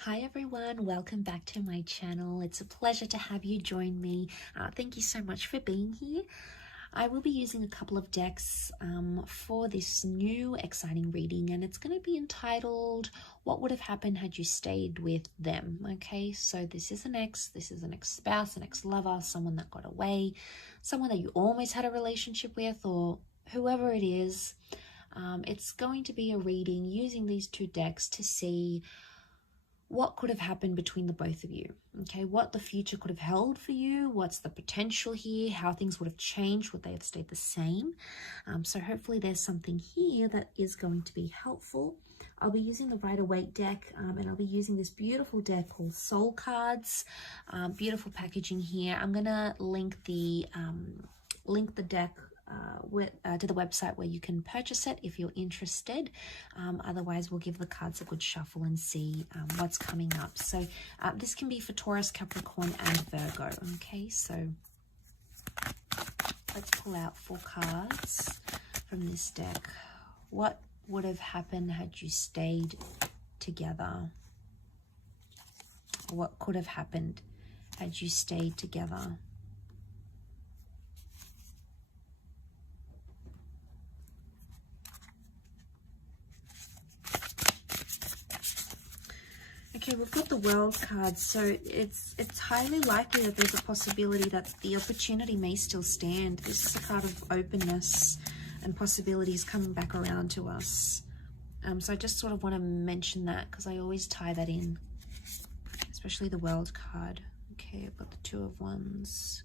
Hi everyone, welcome back to my channel. It's a pleasure to have you join me. Thank you so much for being here. I will be using a couple of decks for this new exciting reading, and it's going to be entitled What Would Have Happened Had You Stayed With Them. Okay, so this is an ex-spouse, an ex-lover, someone that got away, someone that you almost had a relationship with, or whoever it is. It's going to be a reading using these two decks to see what could have happened between the both of you, okay? What the future could have held for you, what's the potential here, how things would have changed, would they have stayed the same? So hopefully there's something here that is going to be helpful. I'll be using the Rider-Waite deck, and I'll be using this beautiful deck called Soul Cards. Beautiful packaging here. I'm gonna link the deck to the website where you can purchase it if you're interested. Otherwise, we'll give the cards a good shuffle and see what's coming up. So this can be for Taurus, Capricorn, and Virgo. Okay, so let's pull out 4 cards from this deck. What would have happened had you stayed together? What could have happened had you stayed together? Okay, we've got the World card, so it's highly likely that there's a possibility that the opportunity may still stand. This is a card of openness and possibilities coming back around to us. So I just sort of want to mention that because I always tie that in, especially the World card. Okay, I've got the 2 of Wands.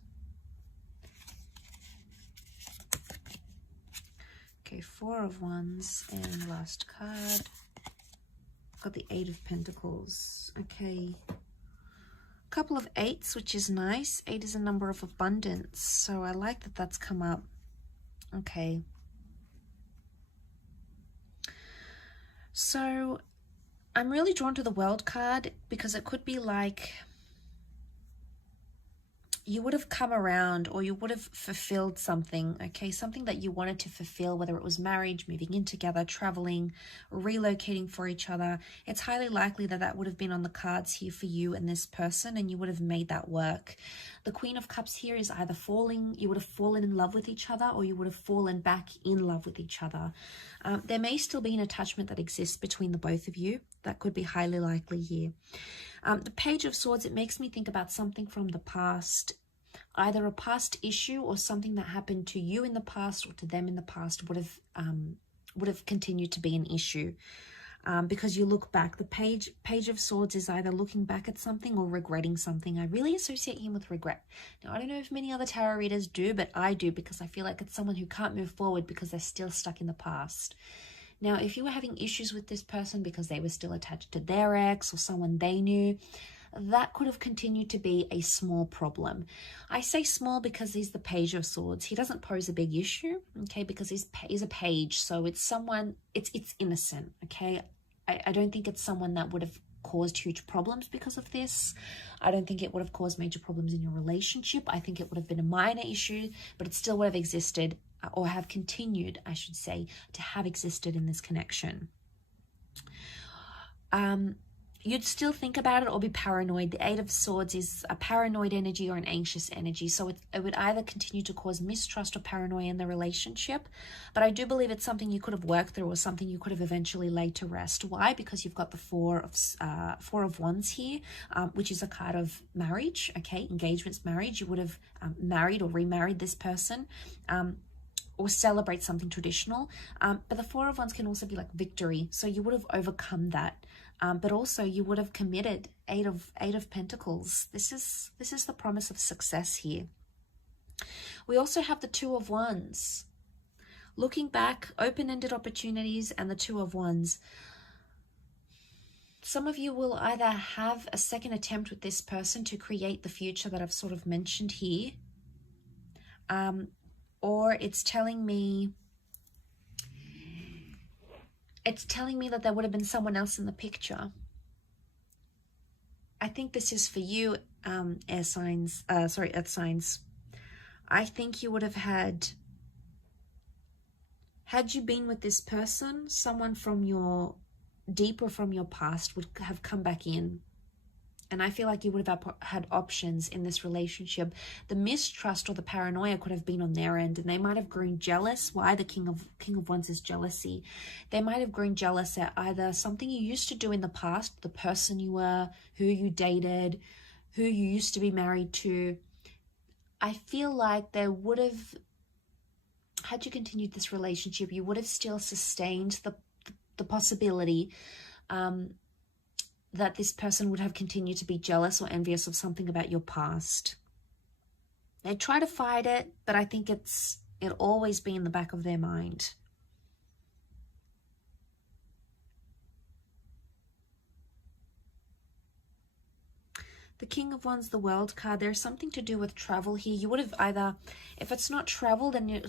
Okay, 4 of Wands, and last card. Got the 8 of Pentacles. Okay, couple of 8s, which is nice. 8 is a number of abundance, so I like that that's come up. Okay, so I'm really drawn to the World card because it could be like you would have come around, or you would have fulfilled something, okay? Something that you wanted to fulfill, whether it was marriage, moving in together, traveling, relocating for each other. It's highly likely that that would have been on the cards here for you and this person, and you would have made that work. The Queen of Cups here is either you would have fallen in love with each other, or you would have fallen back in love with each other. There may still be an attachment that exists between the both of you. That could be highly likely here. The Page of Swords, it makes me think about something from the past. Either a past issue or something that happened to you in the past or to them in the past would have continued to be an issue. Because you look back, the Page of Swords is either looking back at something or regretting something. I really associate him with regret. Now, I don't know if many other tarot readers do, but I do, because I feel like it's someone who can't move forward because they're still stuck in the past. Now, if you were having issues with this person because they were still attached to their ex or someone they knew, that could have continued to be a small problem. I say small because he's the Page of Swords. He doesn't pose a big issue, okay, because he's a page, so it's someone, it's innocent, okay? I don't think it's someone that would have caused huge problems because of this. I don't think it would have caused major problems in your relationship. I think it would have been a minor issue, but it still would have existed, or have continued, I should say, to have existed in this connection. You'd still think about it or be paranoid. The 8 of Swords is a paranoid energy or an anxious energy. So it would either continue to cause mistrust or paranoia in the relationship. But I do believe it's something you could have worked through, or something you could have eventually laid to rest. Why? Because you've got the 4 of Wands here, which is a card of marriage, okay? Engagements, marriage. You would have married or remarried this person. Or celebrate something traditional. But the 4 of Wands can also be like victory. So you would have overcome that. But also you would have committed. 8 of Pentacles. This is the promise of success here. We also have the 2 of Wands. Looking back, open-ended opportunities, and the 2 of Wands. Some of you will either have a second attempt with this person to create the future that I've sort of mentioned here. Or it's telling me that there would have been someone else in the picture. I think this is for you, earth signs. I think you would have had you been with this person, someone from your deeper from your past would have come back in. And I feel like you would have had options in this relationship. The mistrust or the paranoia could have been on their end, and they might have grown jealous. Why? The King of Wands is jealousy. They might have grown jealous at either something you used to do in the past, the person you were, who you dated, who you used to be married to. I feel like they would have, had you continued this relationship, you would have still sustained the possibility that this person would have continued to be jealous or envious of something about your past. They try to fight it, but I think it'll always be in the back of their mind. The King of Wands, the World card, there's something to do with travel here. You would have either, if it's not travel, then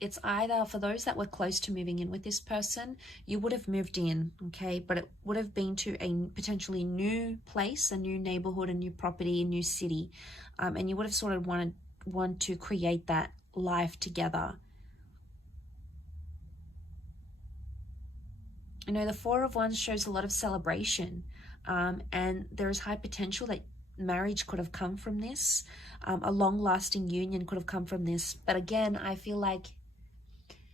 it's either, for those that were close to moving in with this person, you would have moved in, okay? But it would have been to a potentially new place, a new neighborhood, a new property, a new city. And you would have sort of want to create that life together. You know, the Four of Wands shows a lot of celebration. And there is high potential that marriage could have come from this. A long-lasting union could have come from this. But again, I feel like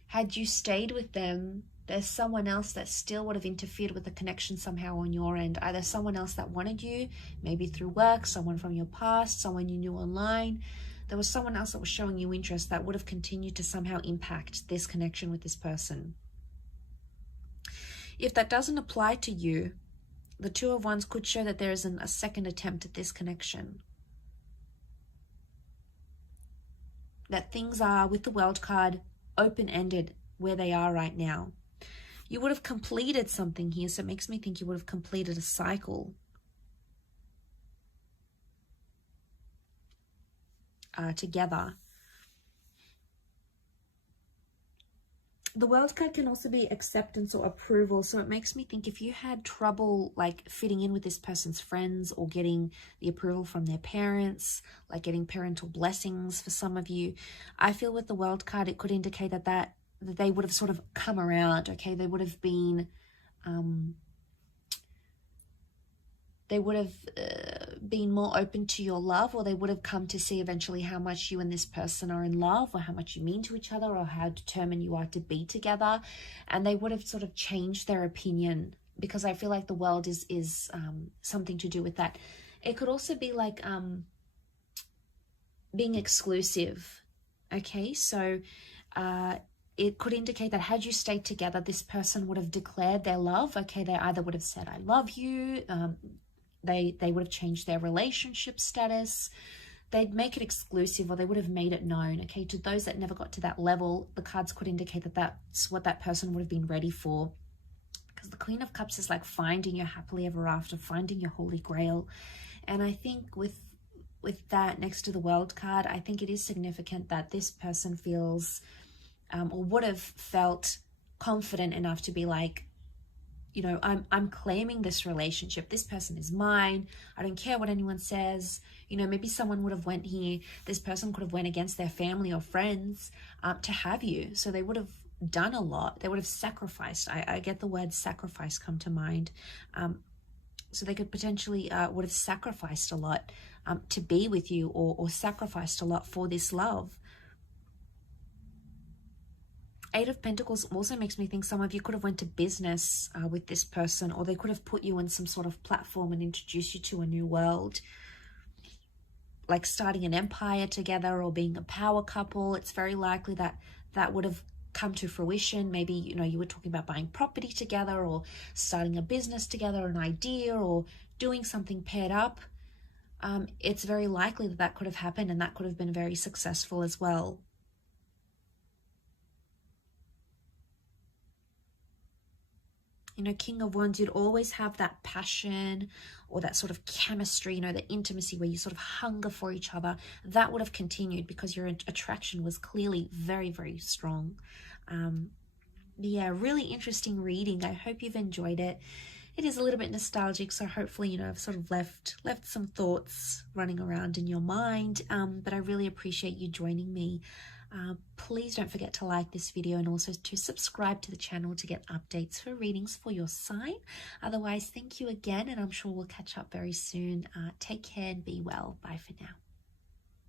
had you stayed with them, there's someone else that still would have interfered with the connection somehow on your end. Either someone else that wanted you, maybe through work, someone from your past, someone you knew online. There was someone else that was showing you interest that would have continued to somehow impact this connection with this person. If that doesn't apply to you, the Two of Wands could show that there isn't a second attempt at this connection. That things are, with the World card, open-ended where they are right now. You would have completed something here, so it makes me think you would have completed a cycle. Together. The World card can also be acceptance or approval. So it makes me think if you had trouble like fitting in with this person's friends or getting the approval from their parents, like getting parental blessings for some of you, I feel with the World card, it could indicate that they would have sort of come around, okay? They would have been, been more open to your love, or they would have come to see eventually how much you and this person are in love, or how much you mean to each other, or how determined you are to be together. And they would have sort of changed their opinion, because I feel like the World is something to do with that. It could also be like being exclusive, okay? So it could indicate that had you stayed together, this person would have declared their love, okay? They either would have said, I love you, they would have changed their relationship status, they'd make it exclusive, or they would have made it known, okay? To those that never got to that level, the cards could indicate that that's what that person would have been ready for. Because the Queen of Cups is like finding your happily ever after, finding your holy grail. And I think with that next to the World card, I think it is significant that this person feels, or would have felt confident enough to be like, you know, I'm claiming this relationship. This person is mine. I don't care what anyone says. You know, maybe someone would have went here. This person could have went against their family or friends to have you. So they would have done a lot. They would have sacrificed. I get the word sacrifice come to mind. So they could potentially would have sacrificed a lot to be with you, or sacrificed a lot for this love. Eight of Pentacles also makes me think some of you could have went to business with this person, or they could have put you in some sort of platform and introduced you to a new world, like starting an empire together or being a power couple. It's very likely that that would have come to fruition. Maybe, you know, you were talking about buying property together, or starting a business together, an idea, or doing something paired up. It's very likely that that could have happened, and that could have been very successful as well. You know, King of Wands, you'd always have that passion or that sort of chemistry, you know, the intimacy where you sort of hunger for each other. That would have continued because your attraction was clearly very, very strong. Yeah, really interesting reading. I hope you've enjoyed it. It is a little bit nostalgic, so hopefully, you know, I've sort of left some thoughts running around in your mind. But I really appreciate you joining me. Please don't forget to like this video and also to subscribe to the channel to get updates for readings for your sign. Otherwise, thank you again, and I'm sure we'll catch up very soon. Take care and be well. Bye for now.